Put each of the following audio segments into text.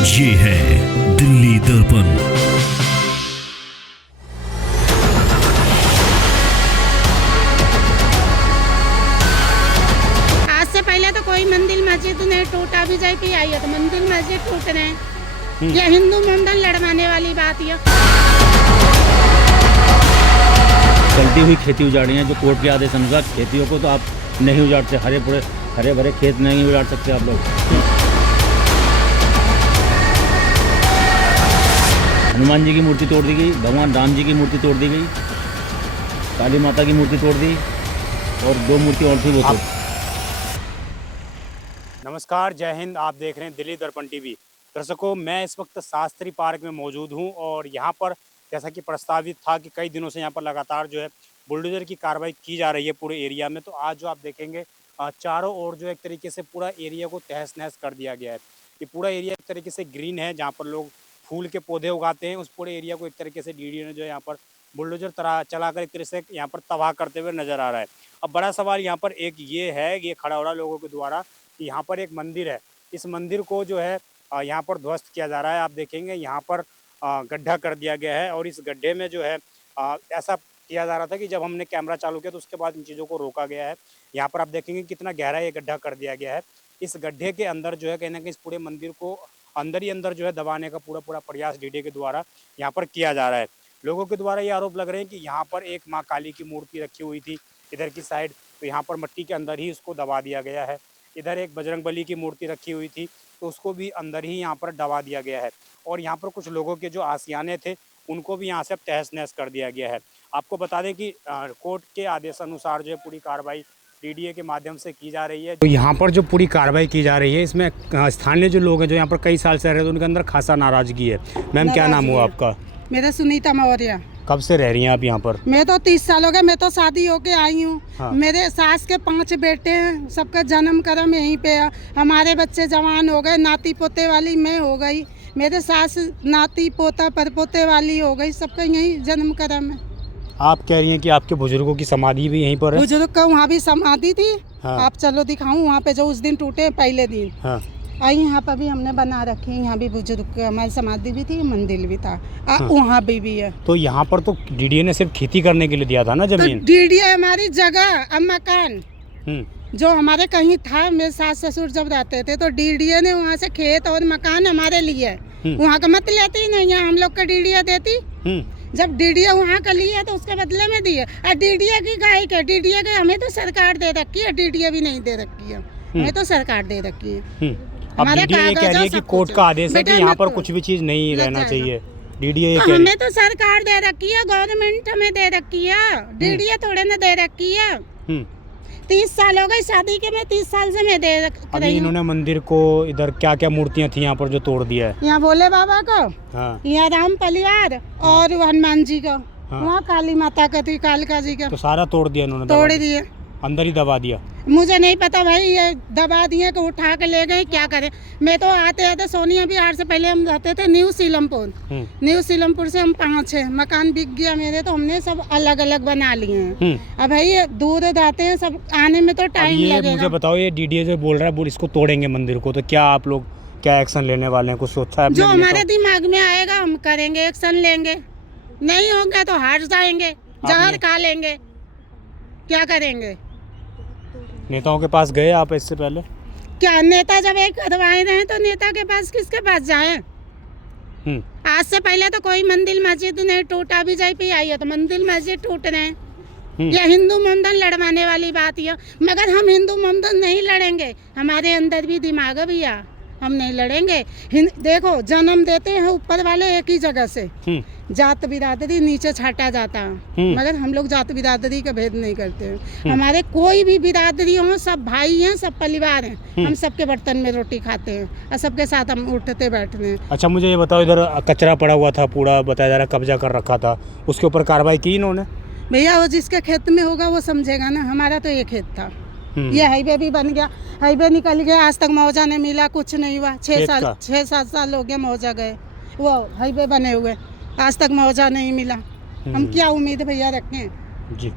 ये है दिल्ली दर्पण। आज से पहले तो कोई मंदिर मस्जिद नहीं टूटा, बीजेपी आई है तो मंदिर मस्जिद टूट रहे हैं। ये हिंदू मुंडन लड़वाने वाली बात है। चलती हुई खेती उजाड़ी है, जो कोर्ट के आदेश अनुसार खेतियों को तो आप नहीं उजाड़ते, हरे भरे खेत नहीं उजाड़ सकते आप लोग। हनुमान जी की मूर्ति तोड़ दी गई, भगवान राम जी की मूर्ति तोड़ दी गई, काली माता की मूर्ति तोड़ दी और 2 मूर्ति और थी वो तोड़। नमस्कार, जय हिंद। आप देख रहे हैं दिल्ली दर्पण टीवी। दर्शकों, मैं इस वक्त शास्त्री पार्क में मौजूद हूं और यहां पर जैसा कि प्रस्तावित था कि कई दिनों से यहां पर लगातार जो है बुलडोजर की कार्रवाई की जा रही है पूरे एरिया में। तो आज जो आप देखेंगे चारों ओर जो एक तरीके से पूरा एरिया को तहस नहस कर दिया गया है। ये पूरा एरिया एक तरीके से ग्रीन है, जहाँ पर लोग फूल के पौधे उगाते हैं। उस पूरे एरिया को एक तरीके से डीडी ने जो है यहाँ पर बुलडोजर चलाकर एक तरह से यहाँ पर तबाह करते हुए नजर आ रहा है। अब बड़ा सवाल यहाँ पर एक ये है, ये खड़ा हो रहा लोगों के द्वारा कि यहाँ पर एक मंदिर है, इस मंदिर को जो है यहाँ पर ध्वस्त किया जा रहा है। आप देखेंगे यहाँ पर गड्ढा कर दिया गया है और इस गड्ढे में जो है ऐसा किया जा रहा था कि जब हमने कैमरा चालू किया तो उसके बाद इन चीज़ों को रोका गया है। यहाँ पर आप देखेंगे कितना गहरा ये गड्ढा कर दिया गया है। इस गड्ढे के अंदर जो है कहीं ना कहीं इस पूरे मंदिर को अंदर ही अंदर जो है दबाने का पूरा प्रयास डीडी के द्वारा यहाँ पर किया जा रहा है। लोगों के द्वारा ये आरोप लग रहे हैं कि यहाँ पर एक माँ काली की मूर्ति रखी हुई थी इधर की साइड, तो यहाँ पर मट्टी के अंदर ही उसको दबा दिया गया है। इधर एक बजरंगबली की मूर्ति रखी हुई थी तो उसको भी अंदर ही यहाँ पर दबा दिया गया है। और यहाँ पर कुछ लोगों के जो आशियाने थे उनको भी यहाँ से अब तहस नहस कर दिया गया है। आपको बता दें कि कोर्ट के आदेश अनुसार जो है पूरी कार्रवाई डीडीए के माध्यम से की जा रही है। तो यहाँ पर जो पूरी कार्रवाई की जा रही है इसमें स्थानीय जो लोग हैं जो यहाँ पर कई साल से रह रहे हैं उनके अंदर खासा नाराजगी है। मैम, क्या नाम हुआ आपका? मेरा सुनीता मौर्य। कब से रह रही हैं आप यहाँ पर? मैं तो 30 साल हो गए, मैं तो शादी होके आई हूँ। हाँ। मेरे सास के 5 बेटे हैं, सबका जन्म कर्म यहीं पे है। हमारे बच्चे जवान हो गए, नाती पोते वाली मैं हो गई, मेरे सास नाती पोता परपोते वाली हो गई, सबका यहीं जन्म कर्म है। आप कह रही हैं कि आपके बुजुर्गों की समाधि भी यहीं पर है? बुजुर्ग का वहाँ भी समाधि थी। हाँ। आप चलो दिखाऊं वहाँ पे जो उस दिन टूटे पहले दिन। हाँ। आई यहाँ पर भी हमने बना रखी है, यहाँ भी बुजुर्ग हमारी समाधि भी थी, मंदिर भी था। वहाँ भी है। तो यहाँ पर तो डीडीए ने सिर्फ खेती करने के लिए दिया था ना जमीन? तो डीडीए हमारी जगह अब मकान जो हमारे कहीं था, मेरे सास ससुर जब रहते थे तो डीडीए ने वहाँ से खेत और मकान हमारे लिए, वहाँ का मत लेती नहीं है, हम लोग का डीडीए देती। जब डीडीए वहाँ का लिए तो उसके बदले में दिए। और डीडीए की गाय के डीडीए के हमें तो सरकार दे रखी है, डीडीए भी नहीं दे रखी है, हमें तो सरकार दे रखी है। अब डीडीए ये कह रही है कि कोर्ट का आदेश है कि यहाँ पर कुछ भी चीज नहीं रहना चाहिए। डीडीए तो हमें तो सरकार दे रखी है, गवर्नमेंट हमें दे रखी है, डीडीए थोड़े ना दे रखी है। 30 साल हो गए शादी के, मैं 30 साल से मैं दे अभी इन्होंने मंदिर को इधर क्या क्या मूर्तियाँ थी यहाँ पर जो तोड़ दिया है? यहाँ भोले बाबा को, हाँ। यहाँ राम परिवार और हनुमान जी का, वहाँ काली माता का थी, कालिका जी का, तो सारा तोड़ दिया इन्होंने? तोड़ दिए, अंदर ही दबा दिया। मुझे नहीं पता भाई, ये दबा दिए कि उठा के ले गए, क्या करें। मैं तो आते आते सोनिया बिहार से पहले हम रहते थे न्यू सीलमपुर, न्यू सीलमपुर से हम 5 मकान बिक गया मेरे, तो हमने सब अलग अलग बना लिए हैं। अब भाई दूर जाते हैं, सब आने में तो टाइम लगेगा। मुझे बताओ, ये डीडीए जो बोल रहा है इसको तोड़ेंगे मंदिर को, तो क्या आप लोग क्या एक्शन लेने वाले हैं? कुछ सोचा है? जो हमारे दिमाग में आएगा हम करेंगे, एक्शन लेंगे। नहीं होंगे तो हार जाएंगे, जहर खा लेंगे, क्या करेंगे। नेताओं के पास गए आप इससे पहले? क्या नेता जब एक करवाए रहे तो नेता के पास किसके पास जाए? आज से पहले तो कोई मंदिर मस्जिद नहीं टूटा, बीजेपी आई है तो मंदिर मस्जिद टूट रहे हैं। ये हिंदू मुंडन लड़वाने वाली बात है। मगर हम हिंदू मुंडन नहीं लड़ेंगे, हमारे अंदर भी दिमाग है भैया, हम नहीं लड़ेंगे। देखो, जन्म देते हैं ऊपर वाले एक ही जगह से, जात बिरादरी नीचे छाटा जाता है, मगर हम लोग जात बिरादरी का भेद नहीं करते हैं। हमारे कोई भी बिरादरी हो, सब भाई हैं, सब परिवार हैं, हम सबके बर्तन में रोटी खाते हैं और सबके साथ हम उठते बैठते हैं। अच्छा, मुझे ये बताओ, इधर कचरा पड़ा हुआ था पूरा, बताया जा रहा कब्जा कर रखा था, उसके ऊपर कार्रवाई की इन्होंने? भैया वो जिसके खेत में होगा वो समझेगा ना, हमारा तो ये खेत था। ये हाईवे भी बन गया, हाईवे निकल गया, आज तक मुआवजा नहीं मिला, कुछ नहीं हुआ। 6-7 साल हो गया मुआवजा गए, वो हाईवे बने हुए, आज तक मुआवजा नहीं मिला। हम क्या उम्मीद भैया रखें? जी।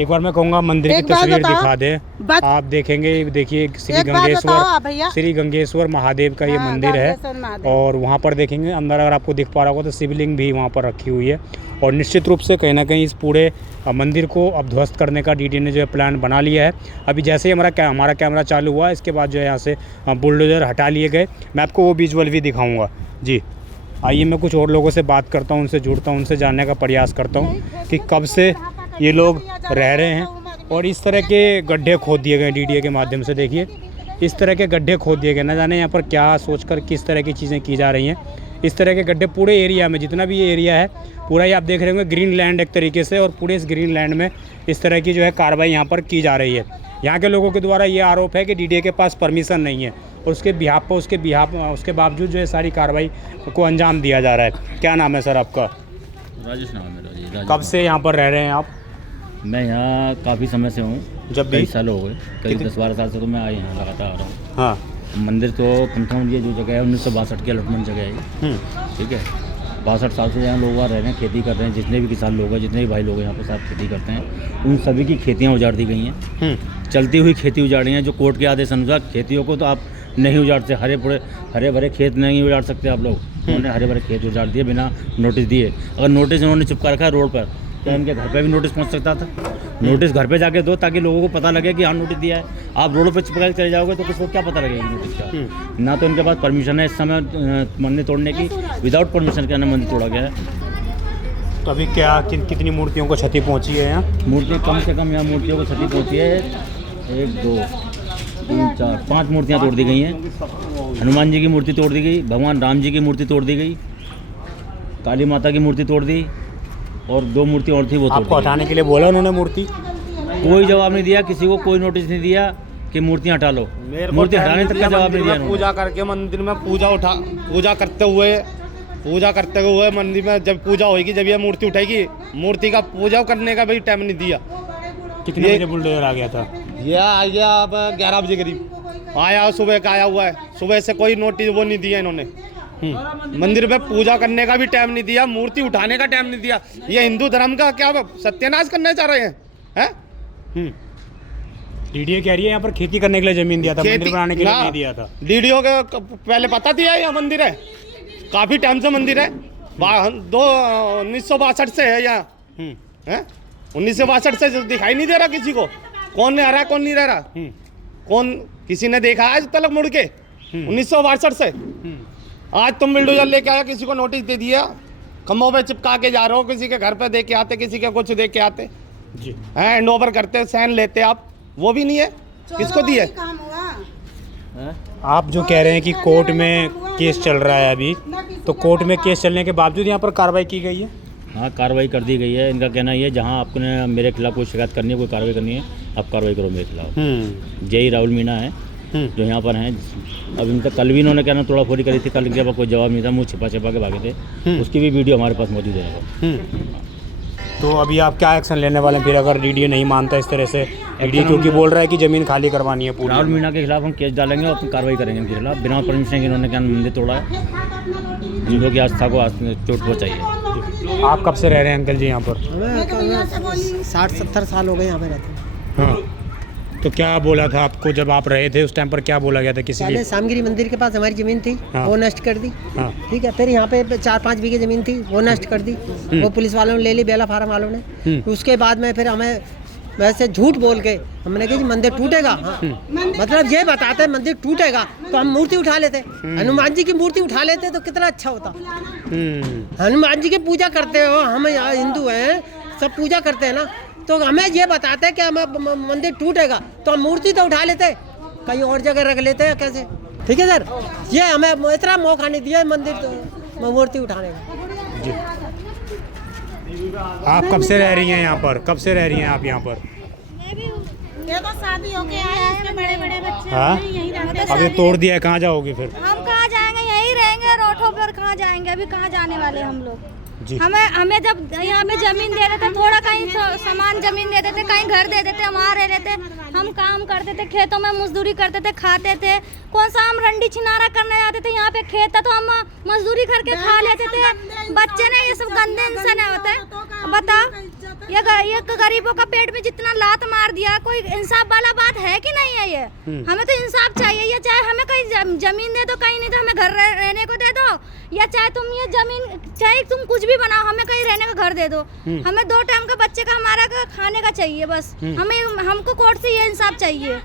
एक बार मैं कहूँगा मंदिर की एक बात तस्वीर बताओ, दिखा दे। बात- आप देखेंगे, देखिए एक बात बताओ आप भैया। श्री गंगेश्वर महादेव का ये हाँ, मंदिर है। गंगेश्वर महादेव। और वहाँ पर देखेंगे अंदर, अगर आपको दिख पा रहा होगा तो शिवलिंग भी वहाँ पर रखी हुई है। और निश्चित रूप से कहीं ना कहीं इस पूरे मंदिर को अब ध्वस्त करने का डीडी ने जो है प्लान बना लिया है। अभी जैसे ही हमारा कैमरा चालू हुआ, इसके बाद जो है यहाँ से बुलडोजर हटा लिए गए। मैं आपको वो विजुअल भी दिखाऊँगा जी। आइए मैं कुछ और लोगों से बात करता हूँ, उनसे जुड़ता हूँ, उनसे जानने का प्रयास करता हूँ कि कब से ये लोग रह रहे हैं। और इस तरह के गड्ढे खोद दिए गए डीडीए के माध्यम से। देखिए इस तरह के गड्ढे खोद दिए गए, ना जाने यहाँ पर क्या सोचकर किस तरह की चीज़ें की जा रही हैं। इस तरह के गड्ढे पूरे एरिया में, जितना भी ये एरिया है पूरा ही आप देख रहे होंगे ग्रीन लैंड एक तरीके से। और पूरे इस ग्रीन लैंड में इस तरह की जो है कार्रवाई यहाँ पर की जा रही है। यहाँ के लोगों के द्वारा ये आरोप है कि डीडीए के पास परमिशन नहीं है और उसके बावजूद जो है सारी कार्रवाई को अंजाम दिया जा रहा है। क्या नाम है सर आपका? राजेश नाम है मेरा जी। कब से यहाँ पर रह रहे हैं आप? मैं यहाँ काफ़ी समय से हूँ, जब भी कई साल हो गए, करीब 10-12 साल से तो मैं यहाँ लगातार आ रहा हूँ। हाँ। मंदिर तो कम से कम ये जो जगह है 1962 की अलॉटमेंट जगह है, ठीक है। 62 साल से यहाँ लोग वहाँ रह रहे हैं, खेती कर रहे हैं। जितने भी किसान लोग हैं, जितने भी भाई लोग हैं यहाँ पर सब खेती करते हैं, उन सभी की खेतियाँ उजाड़ दी गई हैं। चलती हुई खेती उजाड़ी हैं, जो कोर्ट के आदेश अनुसार खेतियों को तो आप नहीं उजाड़ सकते। हरे भरे खेत नहीं उजाड़ सकते आप लोग। उन्होंने हरे भरे खेत उजाड़ दिए बिना नोटिस दिए। अगर नोटिस उन्होंने चिपका रखा है रोड पर, क्या उनके घर पे भी नोटिस पहुंच सकता था? नोटिस घर पे जाके दो ताकि लोगों को पता लगे कि हाँ नोटिस दिया है। आप रोड पे चिपका के चले जाओगे तो किसको क्या पता लगेगा नोटिस का? ना तो उनके पास परमिशन है इस समय मंदिर तोड़ने की। विदाउट परमिशन के मंदिर तोड़ा गया है। तो अभी क्या कितनी मूर्तियों को क्षति पहुंची है यहाँ? मूर्तियाँ कम से कम यहाँ मूर्तियों को क्षति पहुंची है 1 2 3 4 5 मूर्तियाँ तोड़ दी गई हैं। हनुमान जी की मूर्ति तोड़ दी गई, भगवान राम जी की मूर्ति तोड़ दी गई, काली माता की मूर्ति तोड़ दी और 2 मूर्ति और थी वो तोड़ दी आपको गई। हटाने के लिए बोला उन्होंने मूर्ति? कोई जवाब नहीं दिया, किसी को कोई नोटिस नहीं दिया कि मूर्तियाँ हटा लो। मूर्ति हटाने तक का जवाब नहीं दिया उन्होंने। पूजा करके मंदिर में पूजा करते हुए मंदिर में जब पूजा होगी, जब ये मूर्ति उठेगी, मूर्ति का पूजा करने का भी टाइम नहीं दिया। कितने बजे बुलडोजर आ गया था? ये आ गया अब 11 बजे करीब आया, सुबह का आया हुआ है। सुबह से कोई नोटिस वो नहीं दिया इन्होंने। मंदिर में पूजा करने का भी टाइम नहीं दिया, मूर्ति उठाने का टाइम नहीं दिया। ये हिंदू धर्म का क्या सत्यानाश करना चाह रहे हैं? डीडीए कह रही है यहाँ पर खेती करने के लिए जमीन दिया था, मंदिर बनाने के लिए नहीं दिया था। डीडीओ को पहले पता दिया यहाँ मंदिर है, काफी टाइम से मंदिर है। 1962 से है यहाँ, 1962 से दिखाई नहीं दे रहा किसी को। कौन रह रहा कौन नहीं रह रहा, कौन किसी ने देखा आज तक मुड़ के? 1962 से आज तुम बिल्डोजर लेके आया, किसी को नोटिस दे दिया, खम्भों पे चिपका के जा रहे हो, किसी के घर पे दे के आते, किसी के कुछ दे के आते, हैंड ओवर करते, साइन लेते आप, वो भी नहीं है। किसको दिए? आप जो कह रहे हैं कि कोर्ट में केस चल रहा है अभी, तो कोर्ट में केस चलने के बावजूद यहाँ पर कार्रवाई की गई है? हाँ, कार्रवाई कर दी गई है। इनका कहना ये, जहाँ आपने मेरे खिलाफ कोई शिकायत करनी है, कोई कार्रवाई करनी है, आप कार्रवाई करो मेरे खिलाफ। जय राहुल मीणा है जो यहाँ पर हैं। अब इनका कल भी इन्होंने कहना तोड़ाफोड़ी करी थी, कल इनके पास कोई जवाब नहीं था, मुँह छिपा के भागे थे। उसकी भी वीडियो हमारे पास मौजूद है। तो अभी आप क्या एक्शन लेने वाले हैं फिर, अगर डीडीए नहीं मानता इस तरह से? डीडीए क्योंकि बोल रहा है कि ज़मीन खाली करवानी है पूरी। राहुल मीणा के खिलाफ हम केस डालेंगे और कार्रवाई करेंगे इनके खिलाफ। बिना परमिशन के इन्होंने क्या मंदिर तोड़ा है, इन लोगों की आस्था को चोट पहुँचाई है। आप कब से रह रहे हैं अंकल जी यहाँ पर? 60-70 साल हो गए यहाँ पे रहते। हाँ, तो क्या बोला था आपको जब आप रहे थे उस टाइम पर? क्या बोला गया था किसी पहले की? सामगिरी मंदिर के पास हमारी जमीन थी, हाँ। वो नष्ट कर दी। हाँ। ठीक है, फिर यहाँ पे 4-5 बीघे जमीन थी, वो नष्ट कर दी, वो पुलिस वालों ने ले ली, बेला फार्म वालों ने। उसके बाद में फिर हमें वैसे झूठ बोल के हमने कहा जी मंदिर टूटेगा। हाँ। मतलब ये बताते मंदिर टूटेगा तो हम मूर्ति उठा लेते, हनुमान जी की मूर्ति उठा लेते तो कितना अच्छा होता। हनुमान जी की पूजा करते हो, हम यहाँ हिंदू हैं, सब पूजा करते हैं ना, तो हमें ये बताते कि हमें मंदिर टूटेगा तो हम मूर्ति तो उठा लेते, कहीं और जगह रख लेते हैं कैसे? ठीक है सर, ये हमें इतना मौका नहीं दिया मंदिर तो मूर्ति उठाने का। आप कब से रह रही हैं यहाँ पर? कब से रह रही हैं आप यहाँ पर? ये तो शादी होके आए, इसके बड़े बच्चे हाँ, यहीं रहते हैं। अब ये तोड़ दिया है, कहाँ जाओगे फिर? हम कहाँ जाएंगे, यहीं रहेंगे रोडों पर, कहाँ जाएंगे? अभी कहाँ जाने वाले हम लोग? जी। हमें जब यहाँ पे जमीन दे देते, थोड़ा कहीं सामान जमीन दे देते, कहीं घर दे देते, वहाँ रह लेते, हम काम करते थे, खेतों में मजदूरी करते थे, खाते थे। कौन सा हम रंडी छिनारा करने जाते थे, यहाँ पे खेत था तो हम मजदूरी करके खा लेते थे। बच्चे ने ये सब गंदे इनसे नहीं होते, बताओ ये गरीबों का पेट में जितना लात मार दिया, कोई इंसाफ वाला बात है कि नहीं है ये? हमें तो इंसाफ चाहिए। या चाहे हमें कहीं जमीन दे दो, कहीं नहीं तो हमें घर रहने को दे दो, या चाहे तुम ये जमीन, चाहे तुम कुछ भी बनाओ, हमें कहीं रहने का घर दे दो। हमें 2 टाइम का बच्चे का हमारा खाने का चाहिए बस। हमको कोर्ट से ये इंसाफ चाहिए,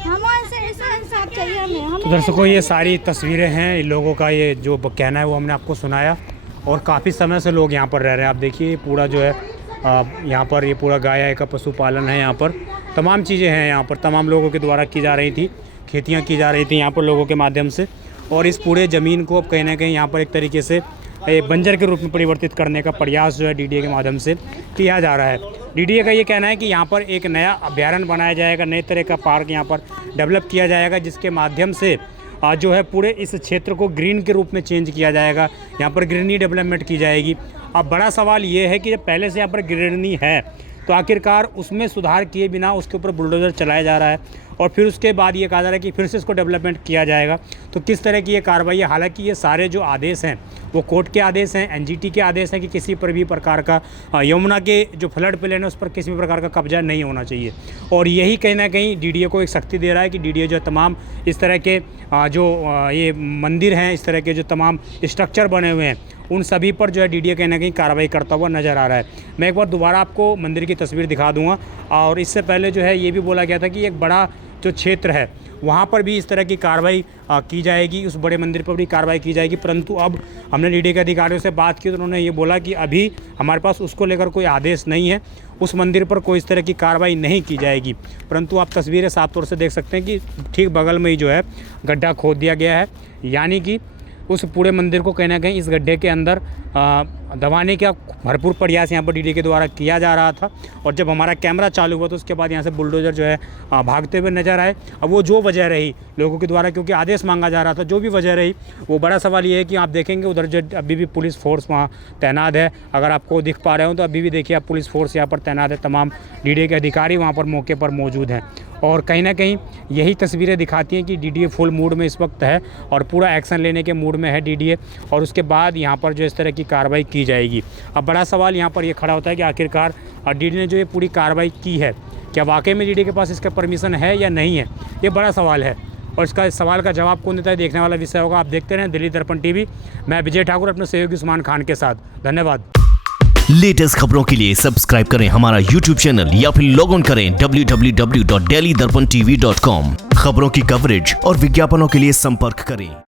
हमें ऐसे इंसाफ चाहिए हमें। तो दर्शकों, ये सारी तस्वीरें हैं इन लोगों का, ये जो कहना है वो हमने आपको सुनाया। और काफ़ी समय से लोग यहाँ पर रह रहे हैं। आप देखिए पूरा जो है यहाँ पर ये पूरा गाय का पशुपालन है। यहाँ पर तमाम चीज़ें हैं, यहाँ पर तमाम लोगों के द्वारा की जा रही थी, खेतियाँ की जा रही थी यहाँ पर लोगों के माध्यम से। और इस पूरे ज़मीन को अब कहीं ना कहीं यहाँ पर एक तरीके से बंजर के रूप में परिवर्तित करने का प्रयास जो है डीडीए के माध्यम से किया जा रहा है। डीडीए का ये कहना है कि यहाँ पर एक नया अभ्यारण्य बनाया जाएगा, नए तरह का पार्क यहाँ पर डेवलप किया जाएगा, जिसके माध्यम से जो है पूरे इस क्षेत्र को ग्रीन के रूप में चेंज किया जाएगा। यहाँ पर ग्रीनरी डेवलपमेंट की जाएगी। अब बड़ा सवाल ये है कि जब पहले से यहाँ पर ग्रीनरी है तो आखिरकार उसमें सुधार किए बिना उसके ऊपर बुलडोज़र चलाया जा रहा है, और फिर उसके बाद ये कहा जा रहा है कि फिर से इसको डेवलपमेंट किया जाएगा। तो किस तरह की ये कार्रवाई है? हालांकि ये सारे जो आदेश हैं वो कोर्ट के आदेश हैं, एनजीटी के आदेश हैं कि किसी पर भी प्रकार का यमुना के जो फ्लड प्लेन है उस पर किसी भी प्रकार का कब्जा नहीं होना चाहिए। और यही कहीं ना कहीं डीडीए को एक शक्ति दे रहा है कि डीडीए जो तमाम इस तरह के जो ये मंदिर हैं, इस तरह के जो तमाम स्ट्रक्चर बने हुए हैं, उन सभी पर जो है डीडीए कहीं ना कहीं कार्रवाई करता हुआ नज़र आ रहा है। मैं एक बार दोबारा आपको मंदिर की तस्वीर दिखा दूंगा। और इससे पहले जो है ये भी बोला गया था कि एक बड़ा जो क्षेत्र है वहाँ पर भी इस तरह की कार्रवाई की जाएगी, उस बड़े मंदिर पर भी कार्रवाई की जाएगी। परंतु अब हमने डीडीए के अधिकारियों से बात की तो उन्होंने ये बोला कि अभी हमारे पास उसको लेकर कोई आदेश नहीं है, उस मंदिर पर कोई इस तरह की कार्रवाई नहीं की जाएगी। परंतु आप तस्वीरें साफ तौर से देख सकते हैं कि ठीक बगल में ही जो है गड्ढा खोद दिया गया है, यानी कि उस पूरे मंदिर को कहीं ना कहीं इस गड्ढे के अंदर दबाने का भरपूर प्रयास यहाँ पर डीडीए के द्वारा किया जा रहा था। और जब हमारा कैमरा चालू हुआ तो उसके बाद यहाँ से बुलडोज़र जो है भागते हुए नज़र आए। अब वो जो वजह रही लोगों के द्वारा, क्योंकि आदेश मांगा जा रहा था, जो भी वजह रही, वो बड़ा सवाल ये है कि आप देखेंगे उधर जो अभी भी पुलिस फोर्स वहाँ तैनात है। अगर आपको दिख पा रहे हो तो अभी भी देखिए आप, पुलिस फोर्स यहाँ पर तैनात है, तमाम डीडीए के अधिकारी वहाँ पर मौके पर मौजूद हैं। और कहीं ना कहीं यही तस्वीरें दिखाती हैं कि डीडीए फुल मूड में इस वक्त है और पूरा एक्शन लेने के मूड में है डीडीए। और उसके बाद यहाँ पर जो इस तरह की कार्रवाई की जाएगी। अब बड़ा सवाल यहाँ पर ये खड़ा होता है कि आखिरकार डीडीए ने जो ये पूरी कार्रवाई की है, क्या वाकई में डीडीए के पास इसका परमिशन है या नहीं है? ये बड़ा सवाल है और इसका इस सवाल का जवाब कौन देता है देखने वाला विषय होगा। आप देखते रहें दिल्ली दर्पण टीवी। मैं विजय ठाकुर अपने सहयोगी उस्मान खान के साथ। धन्यवाद। लेटेस्ट खबरों के लिए सब्सक्राइब करें हमारा YouTube चैनल या फिर लॉग ऑन करें www.delhidarpantv.com। खबरों की कवरेज और विज्ञापनों के लिए संपर्क करें।